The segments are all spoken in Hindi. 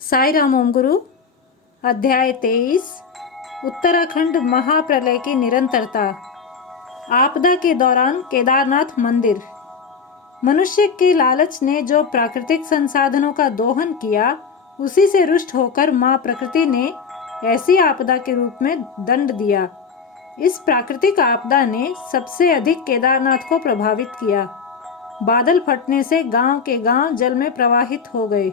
साई राम ओम गुरु। अध्याय 23। उत्तराखंड महाप्रलय की निरंतरता। आपदा के दौरान केदारनाथ मंदिर। मनुष्य की लालच ने जो प्राकृतिक संसाधनों का दोहन किया, उसी से रुष्ट होकर माँ प्रकृति ने ऐसी आपदा के रूप में दंड दिया। इस प्राकृतिक आपदा ने सबसे अधिक केदारनाथ को प्रभावित किया। बादल फटने से गांव के गांव जल में प्रवाहित हो गए।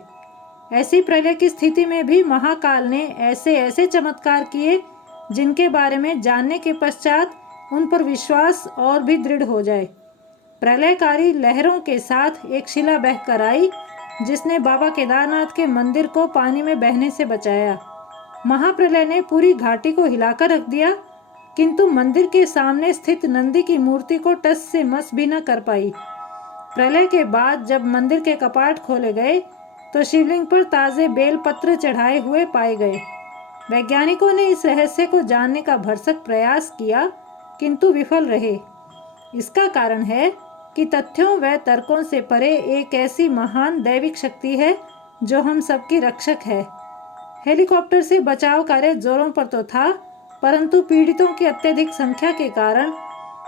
ऐसी प्रलय की स्थिति में भी महाकाल ने ऐसे ऐसे चमत्कार किए जिनके बारे में जानने के पश्चात उन पर विश्वास और भी दृढ़ हो जाए। प्रलयकारी लहरों के साथ एक शिला बहकर आई, जिसने बाबा केदारनाथ के मंदिर को पानी में बहने से बचाया। महाप्रलय ने पूरी घाटी को हिलाकर रख दिया, किंतु मंदिर के सामने स्थित नंदी की मूर्ति को टस से मस भी न कर पाई। प्रलय के बाद जब मंदिर के कपाट खोले गए तो शिवलिंग पर ताजे बेल पत्र चढ़ाए हुए पाए गए। वैज्ञानिकों ने इस रहस्य को जानने का भरसक प्रयास किया, किंतु विफल रहे। इसका कारण है कि तथ्यों व तर्कों से परे एक ऐसी महान दैविक शक्ति है जो हम सबकी रक्षक है। हेलीकॉप्टर से बचाव कार्य जोरों पर तो था, परंतु पीड़ितों की अत्यधिक संख्या के कारण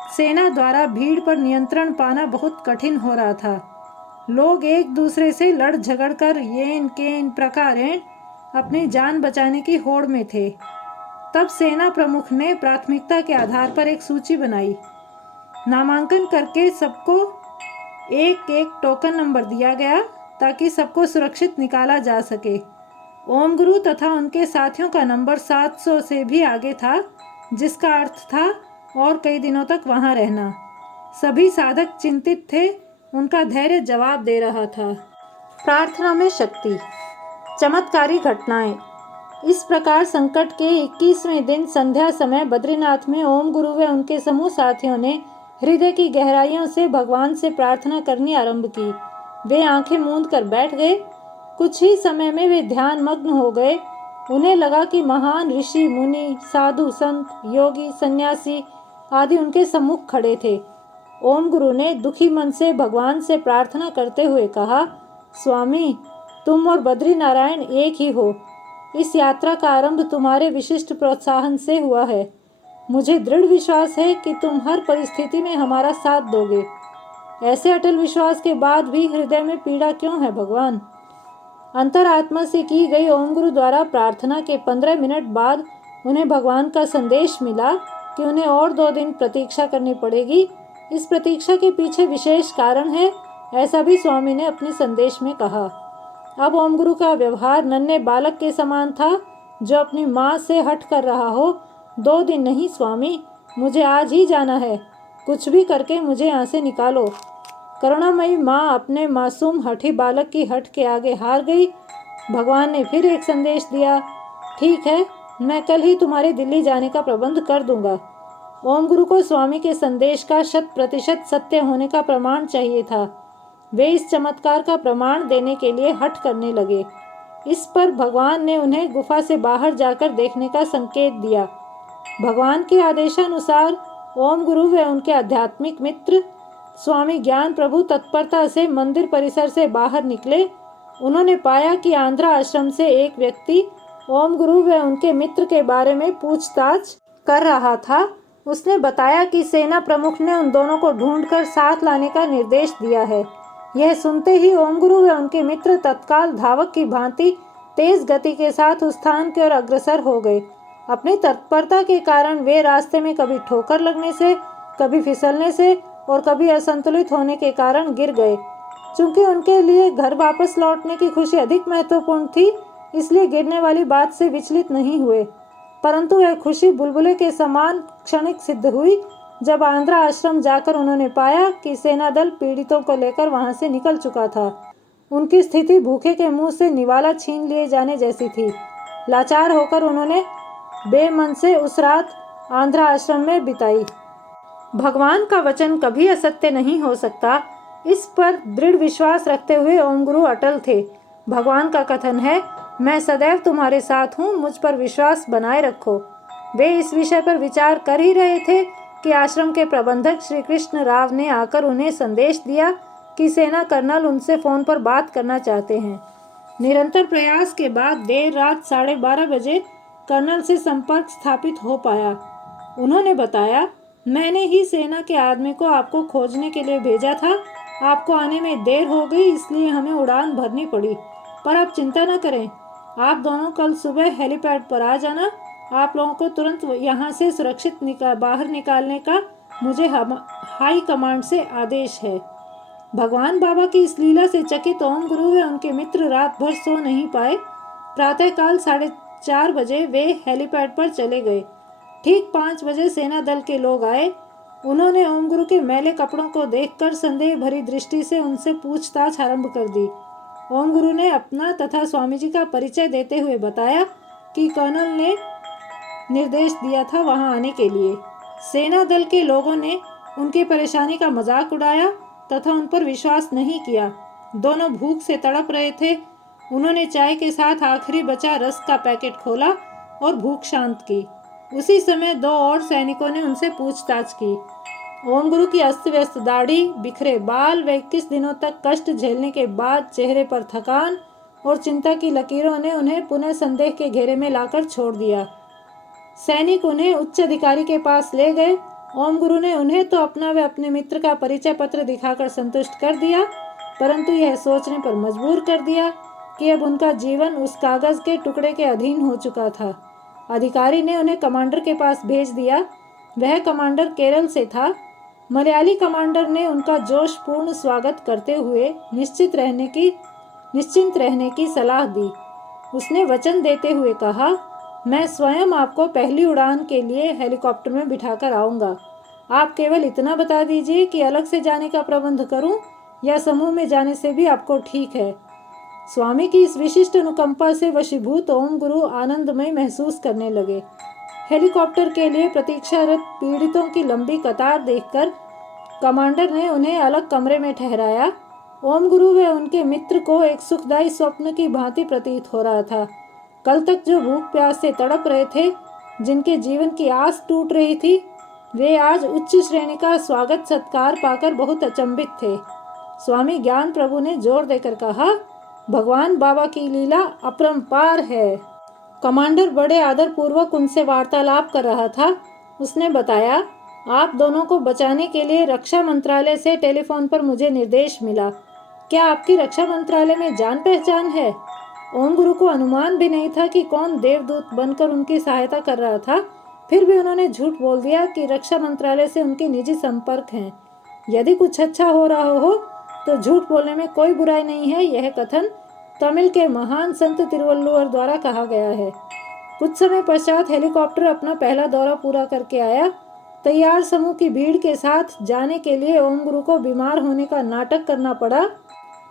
सेना द्वारा भीड़ पर नियंत्रण पाना बहुत कठिन हो रहा था। लोग एक दूसरे से लड़ झगड़ कर येन केन प्रकारेण अपनी जान बचाने की होड़ में थे। तब सेना प्रमुख ने प्राथमिकता के आधार पर एक सूची बनाई। नामांकन करके सबको एक एक टोकन नंबर दिया गया ताकि सबको सुरक्षित निकाला जा सके। ओम गुरु तथा उनके साथियों का नंबर 700 से भी आगे था, जिसका अर्थ था और कई दिनों तक वहां रहना। सभी साधक चिंतित थे, उनका धैर्य जवाब दे रहा था। प्रार्थना में शक्ति। चमत्कारी घटनाएं। इस प्रकार संकट के 21वें दिन संध्या समय बद्रीनाथ में ओम गुरु व उनके समूह साथियों ने हृदय की गहराइयों से भगवान से प्रार्थना करनी आरंभ की। वे आंखें मूंद कर बैठ गए। कुछ ही समय में वे ध्यान मग्न हो गए। उन्हें लगा कि महान ऋषि मुनि साधु संत योगी सन्यासी आदि उनके सम्मुख खड़े थे। ओम गुरु ने दुखी मन से भगवान से प्रार्थना करते हुए कहा, स्वामी, तुम और बद्री नारायण एक ही हो। इस यात्रा का आरंभ तुम्हारे विशिष्ट प्रोत्साहन से हुआ है। मुझे दृढ़ विश्वास है कि तुम हर परिस्थिति में हमारा साथ दोगे। ऐसे अटल विश्वास के बाद भी हृदय में पीड़ा क्यों है भगवान? अंतरात्मा से की गई ओम गुरु द्वारा प्रार्थना के 15 मिनट बाद उन्हें भगवान का संदेश मिला कि उन्हें और 2 दिन प्रतीक्षा करनी पड़ेगी। इस प्रतीक्षा के पीछे विशेष कारण है, ऐसा भी स्वामी ने अपने संदेश में कहा। अब ओम गुरु का व्यवहार नन्हे बालक के समान था जो अपनी माँ से हट कर रहा हो। 2 दिन नहीं स्वामी, मुझे आज ही जाना है। कुछ भी करके मुझे यहाँ से निकालो। करुणामयी माँ अपने मासूम हठी बालक की हट के आगे हार गई। भगवान ने फिर एक संदेश दिया, ठीक है, मैं कल ही तुम्हारे दिल्ली जाने का प्रबंध कर दूंगा। ओम गुरु को स्वामी के संदेश का 100% सत्य होने का प्रमाण चाहिए था। वे इस चमत्कार का प्रमाण देने के लिए हठ करने लगे। इस पर भगवान ने उन्हें गुफा से बाहर जाकर देखने का संकेत दिया। भगवान के आदेशानुसार ओम गुरु व उनके आध्यात्मिक मित्र स्वामी ज्ञान प्रभु तत्परता से मंदिर परिसर से बाहर निकले। उन्होंने पाया कि आंध्रा आश्रम से एक व्यक्ति ओम गुरु व उनके मित्र के बारे में पूछताछ कर रहा था। उसने बताया कि सेना प्रमुख ने उन दोनों को ढूंढकर साथ लाने का निर्देश दिया है। यह सुनते ही ओम गुरु व उनके मित्र तत्काल धावक की भांति तेज गति के साथ उस स्थान की ओर अग्रसर हो गए। अपनी तत्परता के कारण वे रास्ते में कभी ठोकर लगने से, कभी फिसलने से और कभी असंतुलित होने के कारण गिर गए। चूंकि उनके लिए घर वापस लौटने की खुशी अधिक महत्वपूर्ण थी, इसलिए गिरने वाली बात से विचलित नहीं हुए। परंतु वह खुशी बुलबुले के समान क्षणिक सिद्ध हुई जब आंध्रा आश्रम जाकर उन्होंने पाया कि सेना दल पीड़ितों को लेकर वहां से निकल चुका था। उनकी स्थिति भूखे के मुंह से निवाला छीन लिए जाने जैसी थी। लाचार होकर उन्होंने बेमन से उस रात आंध्रा आश्रम में बिताई। भगवान का वचन कभी असत्य नहीं हो सकता, इस पर दृढ़ विश्वास रखते हुए ओम गुरु अटल थे। भगवान का कथन है, मैं सदैव तुम्हारे साथ हूँ, मुझ पर विश्वास बनाए रखो। वे इस विषय पर विचार कर ही रहे थे कि आश्रम के प्रबंधक श्री कृष्ण राव ने आकर उन्हें संदेश दिया कि सेना कर्नल उनसे फोन पर बात करना चाहते हैं। निरंतर प्रयास के बाद देर रात 12:30 बजे कर्नल से संपर्क स्थापित हो पाया। उन्होंने बताया, मैंने ही सेना के आदमी को आपको खोजने के लिए भेजा था। आपको आने में देर हो गई, इसलिए हमें उड़ान भरनी पड़ी। पर आप चिंता न करें, आप दोनों कल सुबह हेलीपैड पर आ जाना। आप लोगों को तुरंत यहाँ से सुरक्षित बाहर निकालने का मुझे हाई कमांड से आदेश है। भगवान बाबा की इस लीला से चकित ओम गुरु व उनके मित्र रात भर सो नहीं पाए। प्रातःकाल 4:30 बजे वे हेलीपैड पर चले गए। ठीक 5 बजे सेना दल के लोग आए। उन्होंने ओम गुरु के मैले कपड़ों को देखकर संदेह भरी दृष्टि से उनसे पूछताछ आरंभ कर दी। ओम गुरु ने अपना तथा स्वामी जी का परिचय देते हुए बताया कि कर्नल ने निर्देश दिया था वहां आने के लिए। सेना दल के लोगों ने उनकी परेशानी का मजाक उड़ाया तथा उन पर विश्वास नहीं किया। दोनों भूख से तड़प रहे थे। उन्होंने चाय के साथ आखिरी बचा रस का पैकेट खोला और भूख शांत की। उसी समय 2 और सैनिकों ने उनसे पूछताछ की। ओम गुरु की अस्त व्यस्त दाढ़ी, बिखरे बाल व 21 दिनों तक कष्ट झेलने के बाद चेहरे पर थकान और चिंता की लकीरों ने उन्हें पुनः संदेह के घेरे में लाकर छोड़ दिया। सैनिक उन्हें उच्च अधिकारी के पास ले गए। ओम गुरु ने उन्हें तो अपना व अपने मित्र का परिचय पत्र दिखाकर संतुष्ट कर दिया, परंतु यह सोचने पर मजबूर कर दिया कि अब उनका जीवन उस कागज के टुकड़े के अधीन हो चुका था। अधिकारी ने उन्हें कमांडर के पास भेज दिया। वह कमांडर केरल से था। मलयाली कमांडर ने उनका जोशपूर्ण स्वागत करते हुए निश्चिंत रहने की सलाह दी। उसने वचन देते हुए कहा, मैं स्वयं आपको पहली उड़ान के लिए हेलीकॉप्टर में बिठाकर आऊँगा। आप केवल इतना बता दीजिए कि अलग से जाने का प्रबंध करूं या समूह में जाने से भी आपको ठीक है। स्वामी की इस विशिष्ट अनुकंपा से वशीभूत ओम गुरु आनंदमय महसूस करने लगे। हेलीकॉप्टर के लिए प्रतीक्षारत पीड़ितों की लंबी कतार देखकर कमांडर ने उन्हें अलग कमरे में ठहराया। ओम गुरु व उनके मित्र को एक सुखदायी स्वप्न की भांति प्रतीत हो रहा था। कल तक जो भूख प्यास से तड़प रहे थे, जिनके जीवन की आस टूट रही थी, वे आज उच्च श्रेणी का स्वागत सत्कार पाकर बहुत अचंभित थे। स्वामी ज्ञान प्रभु ने जोर देकर कहा, भगवान बाबा की लीला अपरंपार है। कमांडर बड़े आदर पूर्वक उनसे वार्तालाप कर रहा था। उसने बताया, आप दोनों को बचाने के लिए रक्षा मंत्रालय से टेलीफोन पर मुझे निर्देश मिला। क्या आपकी रक्षा मंत्रालय में जान पहचान है? ओम गुरु को अनुमान भी नहीं था कि कौन देवदूत बनकर उनकी सहायता कर रहा था। फिर भी उन्होंने झूठ बोल दिया कि रक्षा मंत्रालय से उनके निजी संपर्क हैं। यदि कुछ अच्छा हो रहा हो तो झूठ बोलने में कोई बुराई नहीं है। यह कथन तमिल के महान संत तिरुवल्लुवर द्वारा कहा गया है। कुछ समय पश्चात हेलीकॉप्टर अपना पहला दौरा पूरा करके आया। तैयार समूह की भीड़ के साथ जाने के लिए ओम गुरु को बीमार होने का नाटक करना पड़ा,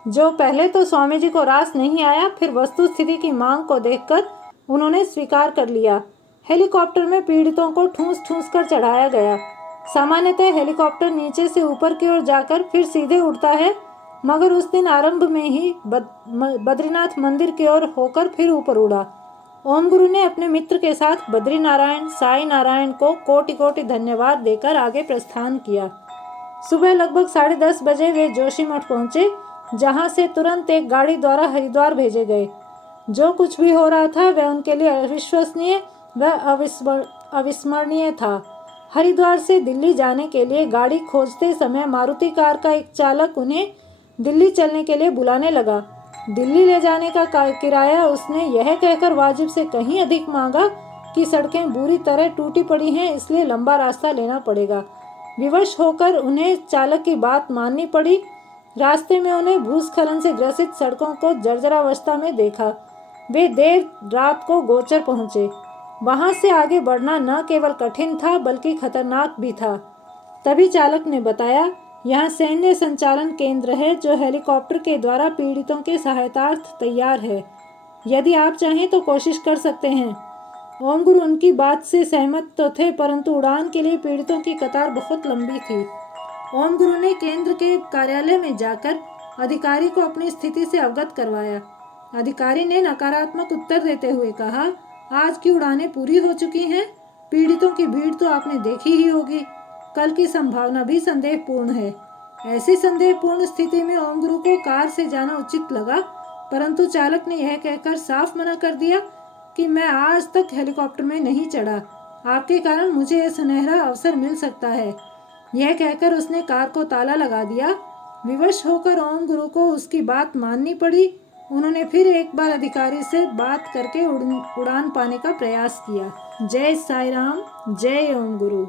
जो पहले तो स्वामी जी को रास नहीं आया। फिर वस्तु स्थिति की मांग को देखकर उन्होंने स्वीकार कर लिया। हेलीकॉप्टर में पीड़ितों को ठूंस ठूंस कर चढ़ाया गया। सामान्यतः हेलीकॉप्टर नीचे से ऊपर की ओर जाकर फिर सीधे उड़ता है, मगर उस दिन आरंभ में ही बद्रीनाथ मंदिर की ओर होकर फिर ऊपर उड़ा। ओम गुरु ने अपने मित्र के साथ बद्री नारायण साई नारायण को कोटि कोटि धन्यवाद देकर आगे प्रस्थान किया। सुबह लगभग 10:30 बजे वे जोशीमठ पहुंचे, जहां से तुरंत एक गाड़ी द्वारा हरिद्वार भेजे गए। जो कुछ भी हो रहा था वह उनके लिए अविश्वसनीय व अविस्मरणीय था। हरिद्वार से दिल्ली जाने के लिए गाड़ी खोजते समय मारुति कार का एक चालक उन्हें दिल्ली चलने के लिए बुलाने लगा। दिल्ली ले जाने का किराया उसने यह कहकर वाजिब से कहीं अधिक मांगा कि सड़कें बुरी तरह टूटी पड़ी हैं, इसलिए लंबा रास्ता लेना पड़ेगा। विवश होकर उन्हें चालक की बात माननी पड़ी। रास्ते में उन्हें भूस्खलन से ग्रसित सड़कों को जर्जरावस्था में देखा। वे देर रात को गोचर पहुंचे। वहां से आगे बढ़ना न केवल कठिन था बल्कि खतरनाक भी था। तभी चालक ने बताया, यहाँ सैन्य संचालन केंद्र है जो हेलीकॉप्टर के द्वारा पीड़ितों के सहायतार्थ तैयार है। यदि आप चाहें तो कोशिश कर सकते हैं। ओम गुरु उनकी बात से सहमत तो थे, परंतु उड़ान के लिए पीड़ितों की कतार बहुत लंबी थी। ओम गुरु ने केंद्र के कार्यालय में जाकर अधिकारी को अपनी स्थिति से अवगत करवाया। अधिकारी ने नकारात्मक उत्तर देते हुए कहा, आज की उड़ानें पूरी हो चुकी हैं। पीड़ितों की भीड़ तो आपने देखी ही होगी। कल की संभावना भी संदेहपूर्ण है। ऐसी संदेहपूर्ण स्थिति में ओम गुरु को कार से जाना उचित लगा। परंतु चालक ने यह कहकर साफ मना कर दिया कि मैं आज तक हेलीकॉप्टर में नहीं चढ़ा। आपके कारण मुझे यह सुनहरा अवसर मिल सकता है। यह कहकर उसने कार को ताला लगा दिया। विवश होकर ओम गुरु को उसकी बात माननी पड़ी। उन्होंने फिर एक बार अधिकारी से बात करके उड़ान पाने का प्रयास किया। जय साई राम, जय ओम गुरु।